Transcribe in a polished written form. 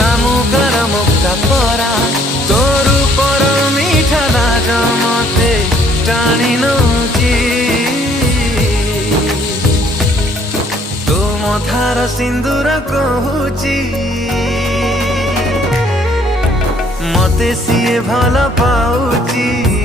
शामुकार मुक्ता परा तोरू पर मीठा लाज मते टाणी नौची तो मथार सिंदूर कहूची मते सिए भल पाउची।